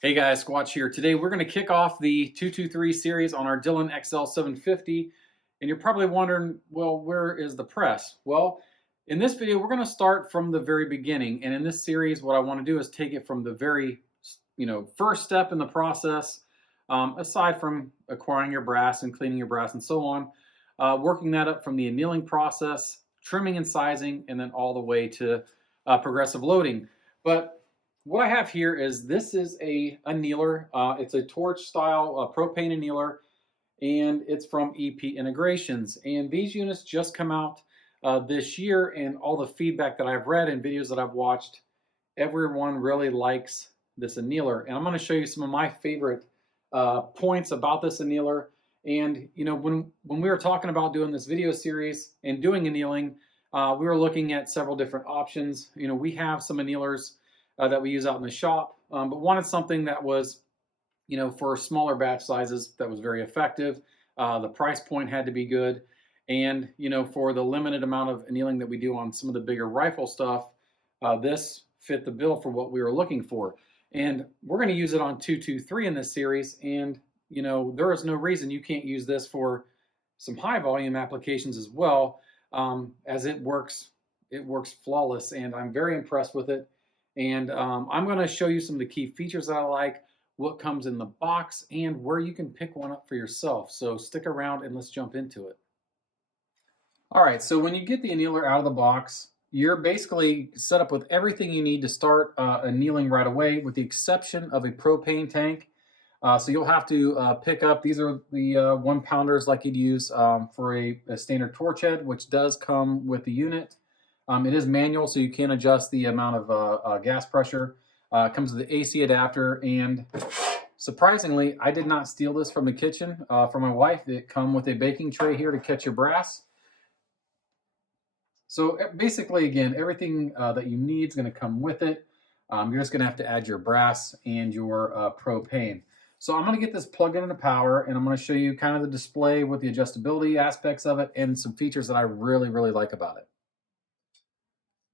Hey guys, Squatch here. Today we're going to kick off the 223 series on our Dillon XL750. And you're probably wondering, well, where is the press? Well, in this video, we're going to start from the very beginning. And in this series, what I want to do is take it from the very, first step in the process, aside from acquiring your brass and cleaning your brass and so on, working that up from the annealing process, trimming and sizing, and then all the way to progressive loading. But what I have here is this is a annealer. It's a torch style propane annealer, and it's from EP Integrations. And these units just come out this year, and all the feedback that I've read and videos that I've watched, everyone really likes this annealer. And I'm going to show you some of my favorite points about this annealer. And when we were talking about doing this video series and doing annealing, we were looking at several different options. We have some annealers that we use out in the shop, but wanted something that was, for smaller batch sizes that was very effective. The price point had to be good, and for the limited amount of annealing that we do on some of the bigger rifle stuff, this fit the bill for what we were looking for. And we're going to use it on 223 in this series, and there is no reason you can't use this for some high volume applications as well, as it works flawless, and I'm very impressed with it. And I'm going to show you some of the key features that I like, what comes in the box, and where you can pick one up for yourself. So stick around and let's jump into it. All right, so when you get the annealer out of the box, you're basically set up with everything you need to start annealing right away, with the exception of a propane tank. So you'll have to pick up, these are the 1-pounders like you'd use for a standard torch head, which does come with the unit. It is manual, so you can adjust the amount of gas pressure. It comes with the AC adapter, and surprisingly, I did not steal this from the kitchen from my wife. It comes with a baking tray here to catch your brass. So basically, again, everything that you need is going to come with it. You're just going to have to add your brass and your propane. So I'm going to get this plugged into power, and I'm going to show you kind of the display with the adjustability aspects of it and some features that I really, really like about it.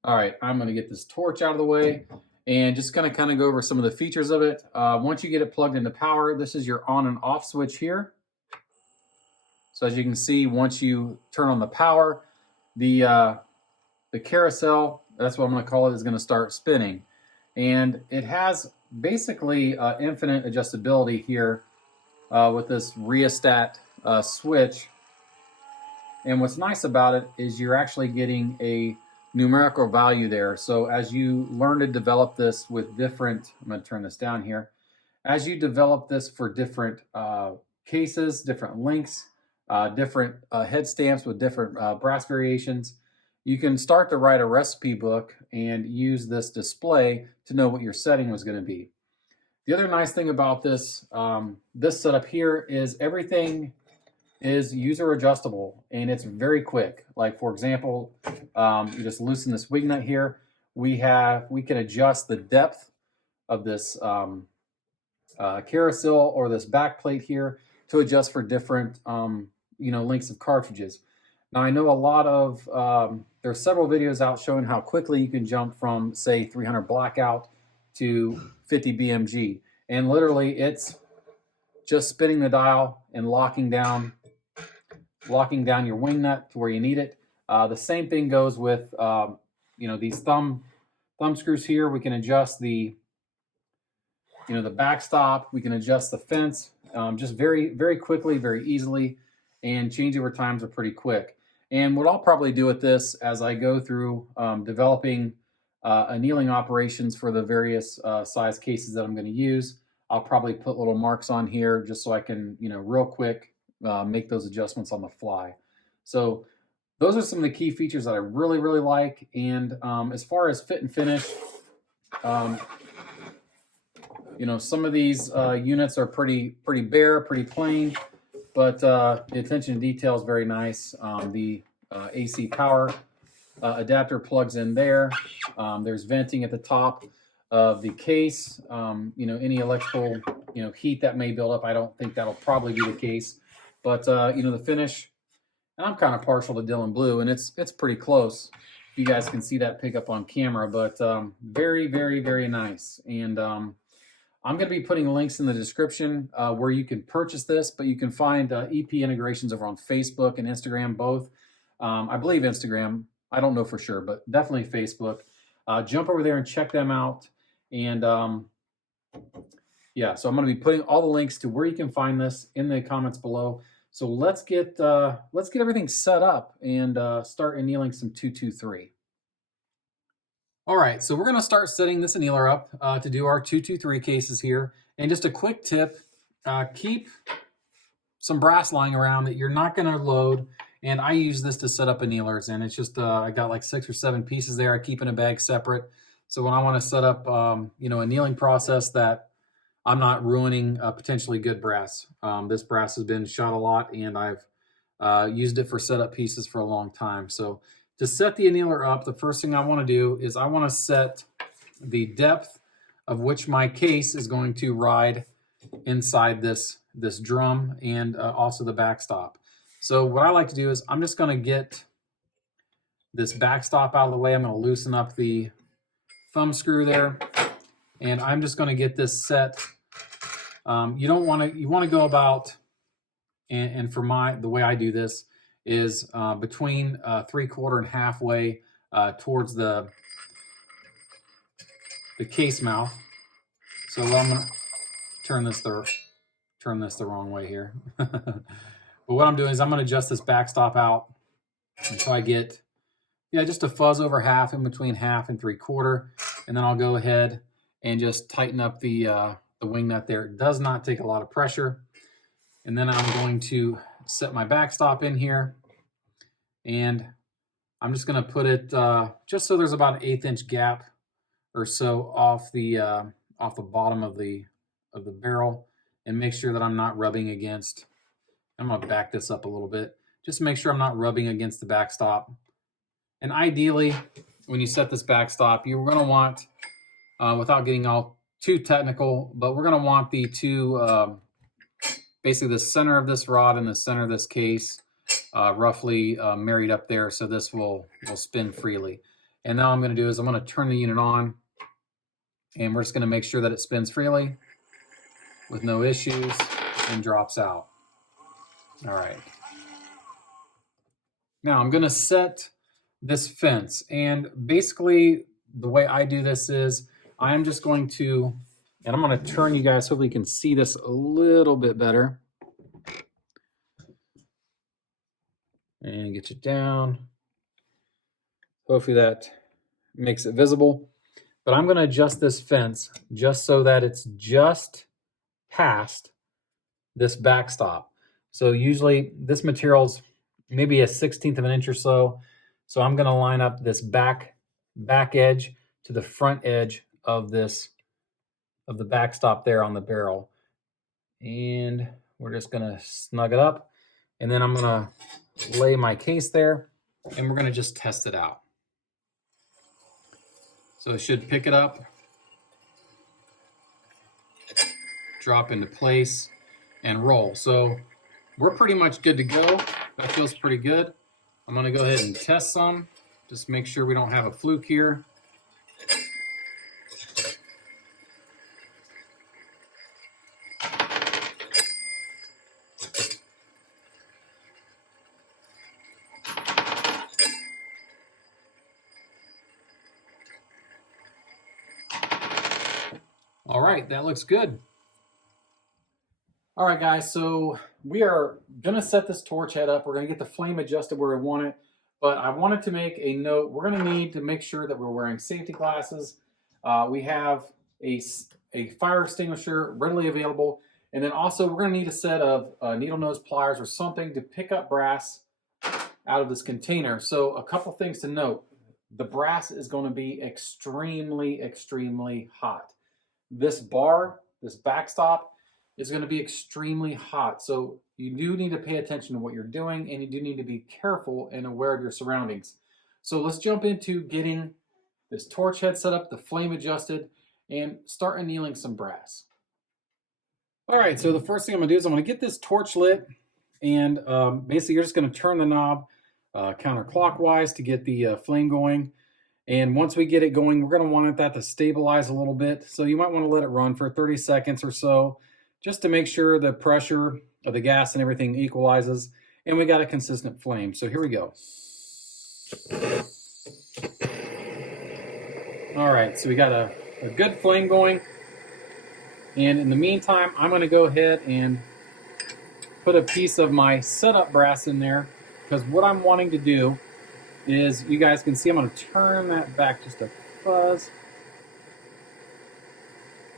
All right, I'm going to get this torch out of the way and just going to kind of go over some of the features of it. Once you get it plugged into power, this is your on and off switch here. So as you can see, once you turn on the power, the carousel, that's what I'm going to call it, is going to start spinning. And it has basically infinite adjustability here with this rheostat switch. And what's nice about it is you're actually getting a numerical value there. So as you learn to develop this with different, I'm going to turn this down here, as you develop this for different cases, different lengths, different head stamps with different brass variations, you can start to write a recipe book and use this display to know what your setting was going to be. The other nice thing about this, this setup here is everything is user adjustable, and it's very quick. Like, for example, you just loosen this wing nut here. We can adjust the depth of this carousel or this back plate here to adjust for different lengths of cartridges. Now, I know a lot of there's several videos out showing how quickly you can jump from, say, 300 blackout to 50 BMG, and literally it's just spinning the dial and locking down your wing nut to where you need it. The same thing goes with these thumb screws here. We can adjust the backstop. We can adjust the fence just very, very quickly, very easily, and changeover times are pretty quick. And what I'll probably do with this as I go through developing annealing operations for the various size cases that I'm going to use, I'll probably put little marks on here just so I can, real quick make those adjustments on the fly. So those are some of the key features that I really, really like. And as far as fit and finish, some of these units are pretty bare, pretty plain, but the attention to detail is very nice. The AC power adapter plugs in there. There's venting at the top of the case. Any electrical heat that may build up, I don't think that'll probably be the case. But the finish, and I'm kind of partial to Dillon blue, and it's pretty close. You guys can see that pick up on camera, but very, very, very nice. And I'm going to be putting links in the description where you can purchase this, but you can find EP Integrations over on Facebook and Instagram both. I believe Instagram. I don't know for sure, but definitely Facebook. Jump over there and check them out. And yeah, so I'm going to be putting all the links to where you can find this in the comments below. So let's get everything set up and start annealing some 223. All right, so we're going to start setting this annealer up to do our 223 cases here. And just a quick tip, keep some brass lying around that you're not going to load. And I use this to set up annealers, and it's just I got like 6 or 7 pieces there. I keep in a bag separate. So when I want to set up annealing process that I'm not ruining potentially good brass. This brass has been shot a lot, and I've used it for setup pieces for a long time. So to set the annealer up, the first thing I want to do is I want to set the depth of which my case is going to ride inside this drum, and also the backstop. So what I like to do is I'm just going to get this backstop out of the way. I'm going to loosen up the thumb screw there, and I'm just going to get this set. You want to go about, and for the way I do this is between 3/4 and halfway towards the case mouth. So I'm going to turn this the wrong way here. But what I'm doing is I'm going to adjust this backstop out until I get just a fuzz over half, in between half and 3/4, and then I'll go ahead and just tighten up the wing nut there. It does not take a lot of pressure. And then I'm going to set my backstop in here, and I'm just going to put it just so there's about an 1/8 inch gap or so off the bottom of the barrel, and make sure that I'm not rubbing against. I'm going to back this up a little bit, just to make sure I'm not rubbing against the backstop. And ideally, when you set this backstop, you're going to want, without getting all too technical, but we're going to want the two, basically the center of this rod and the center of this case roughly married up there, so this will spin freely. And now I'm going to do is I'm going to turn the unit on, and we're just going to make sure that it spins freely with no issues and drops out. All right. Now I'm going to set this fence, and basically the way I do this is I'm just going to, and I'm going to turn you guys, hopefully you can see this a little bit better. And get you down. Hopefully that makes it visible. But I'm going to adjust this fence just so that it's just past this backstop. So usually this material's maybe a 1/16 of an inch or so. So I'm going to line up this back edge to the front edge of the backstop there on the barrel. And we're just going to snug it up. And then I'm going to lay my case there, and we're going to just test it out. So it should pick it up, drop into place, and roll. So we're pretty much good to go. That feels pretty good. I'm going to go ahead and test some, just make sure we don't have a fluke here. All right, that looks good. All right, guys, so we are gonna set this torch head up. We're gonna get the flame adjusted where we want it, but I wanted to make a note. We're gonna need to make sure that we're wearing safety glasses. We have a fire extinguisher readily available, and then also we're gonna need a set of needle nose pliers or something to pick up brass out of this container. So a couple things to note. The brass is gonna be extremely, extremely hot. This bar, this backstop, is going to be extremely hot. So you do need to pay attention to what you're doing, and you do need to be careful and aware of your surroundings. So let's jump into getting this torch head set up, the flame adjusted, and start annealing some brass. All right, so the first thing I'm going to do is I'm going to get this torch lit, and basically you're just going to turn the knob counterclockwise to get the flame going. And once we get it going, we're going to want that to stabilize a little bit. So you might want to let it run for 30 seconds or so, just to make sure the pressure of the gas and everything equalizes and we got a consistent flame. So here we go. All right, so we got a good flame going. And in the meantime, I'm going to go ahead and put a piece of my setup brass in there, because what I'm wanting to do is, you guys can see, I'm going to turn that back just a fuzz.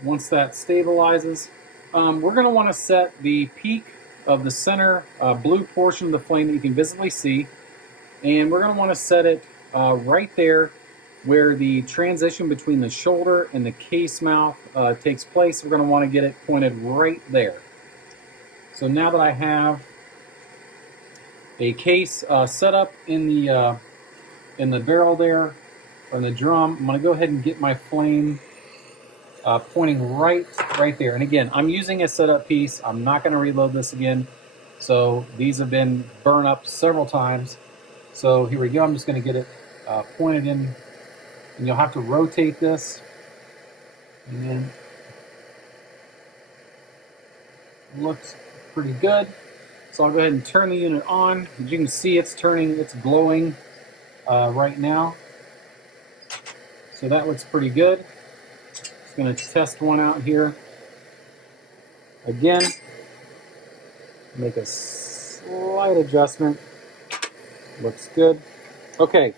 Once that stabilizes, we're going to want to set the peak of the center blue portion of the flame that you can visibly see, and we're going to want to set it right there where the transition between the shoulder and the case mouth takes place. We're going to want to get it pointed right there. So now that I have a case set up in the barrel there, or in the drum, I'm going to go ahead and get my flame pointing right there. And again, I'm using a setup piece. I'm not going to reload this again. So these have been burned up several times. So here we go. I'm just going to get it pointed in, and you'll have to rotate this. And then looks pretty good. So I'll go ahead and turn the unit on. As you can see, it's turning, it's glowing right now. So that looks pretty good. Just going to test one out here. Again, make a slight adjustment. Looks good. Okay,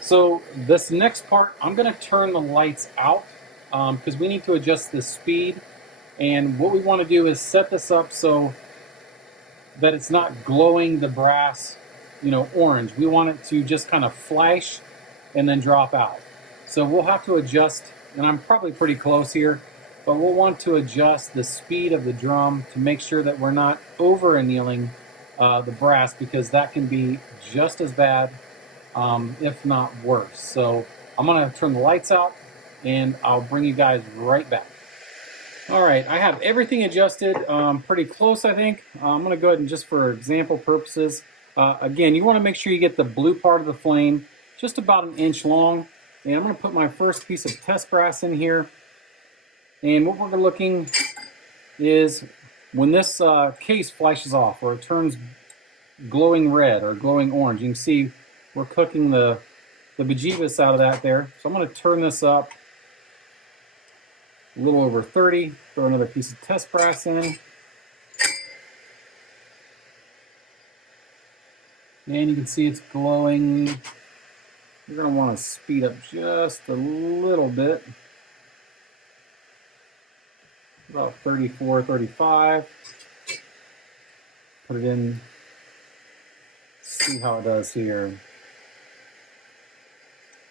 so this next part, I'm going to turn the lights out because we need to adjust the speed. And what we want to do is set this up so that it's not glowing the brass, orange. We want it to just kind of flash and then drop out. So we'll have to adjust, and I'm probably pretty close here, but we'll want to adjust the speed of the drum to make sure that we're not over annealing the brass, because that can be just as bad, if not worse. So I'm gonna turn the lights out and I'll bring you guys right back. All right, I have everything adjusted pretty close, I think. I'm going to go ahead and, just for example purposes, again, you want to make sure you get the blue part of the flame just about an inch long. And I'm going to put my first piece of test brass in here. And what we're looking is when this case flashes off, or it turns glowing red or glowing orange, you can see we're cooking the bejeebus out of that there. So I'm going to turn this up a little over 30, throw another piece of test brass in. And you can see it's glowing. You're going to want to speed up just a little bit. About 34, 35. Put it in, see how it does here.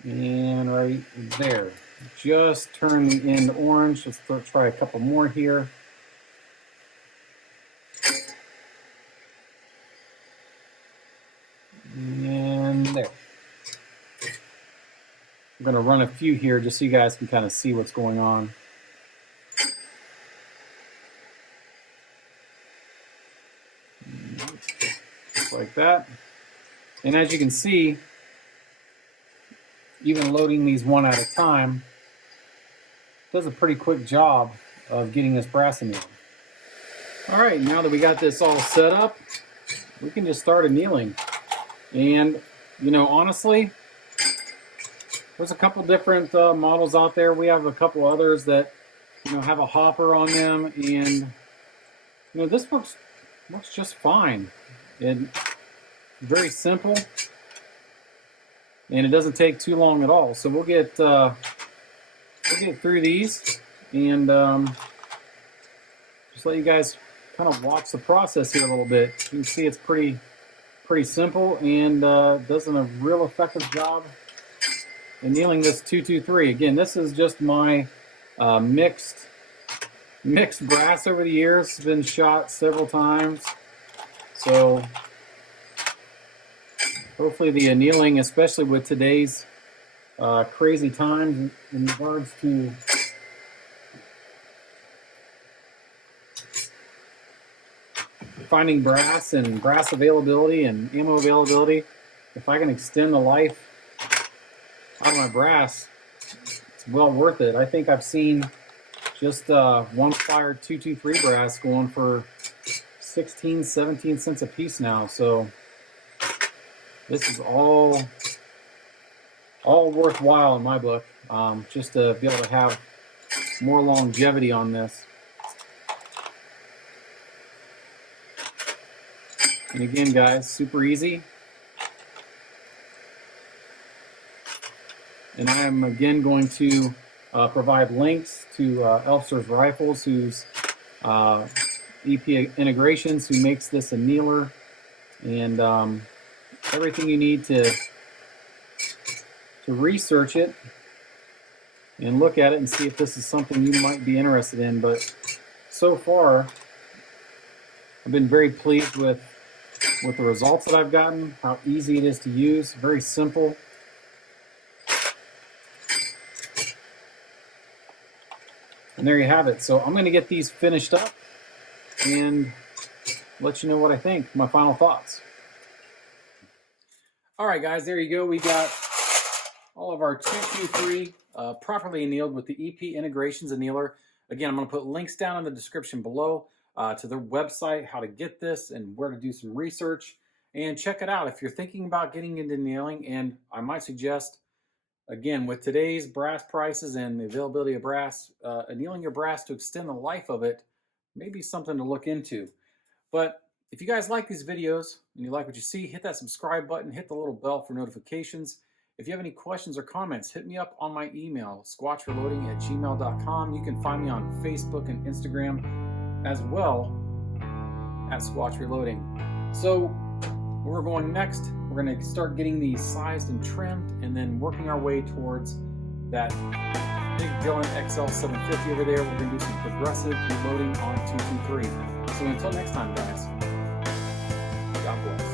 And right there. Just turn the end orange. Let's try a couple more here. And there. I'm going to run a few here just so you guys can kind of see what's going on. Just like that. And as you can see, even loading these one at a time does a pretty quick job of getting this brass annealing. All right, now that we got this all set up, we can just start annealing. And, honestly, there's a couple different models out there. We have a couple others that, have a hopper on them, and, this works just fine. And very simple. And it doesn't take too long at all. So we'll get through these and just let you guys kind of watch the process here a little bit. You can see it's pretty simple, and does a real effective job annealing this 223. Again, this is just my mixed brass over the years. It's been shot several times. So hopefully the annealing, especially with today's crazy times in regards to finding brass and brass availability and ammo availability, if I can extend the life out my brass, it's well worth it. I think I've seen just one fired 223 brass going for 16, 17 cents a piece now. So this is all worthwhile in my book, just to be able to have more longevity on this. And again, guys, super easy. And I am again going to provide links to Elster's Rifles, who's EP Integrations, who makes this annealer, and everything you need to research it and look at it and see if this is something you might be interested in. But so far, I've been very pleased with the results that I've gotten, how easy it is to use, very simple. And there you have it. So I'm going to get these finished up and let you know what I think, my final thoughts. All right, guys, there you go. We got all of our 223 properly annealed with the EP Integrations Annealer. Again, I'm going to put links down in the description below to their website, how to get this and where to do some research. And check it out if you're thinking about getting into annealing. And I might suggest, again, with today's brass prices and the availability of brass, annealing your brass to extend the life of it may be something to look into. But if you guys like these videos and you like what you see, hit that subscribe button, hit the little bell for notifications. If you have any questions or comments, hit me up on my email, squatchreloading@gmail.com. You can find me on Facebook and Instagram as well at Squatch Reloading. So where we're going next, we're going to start getting these sized and trimmed and then working our way towards that big Dillon XL750 over there. We're going to do some progressive reloading on 223. So until next time, guys, God bless.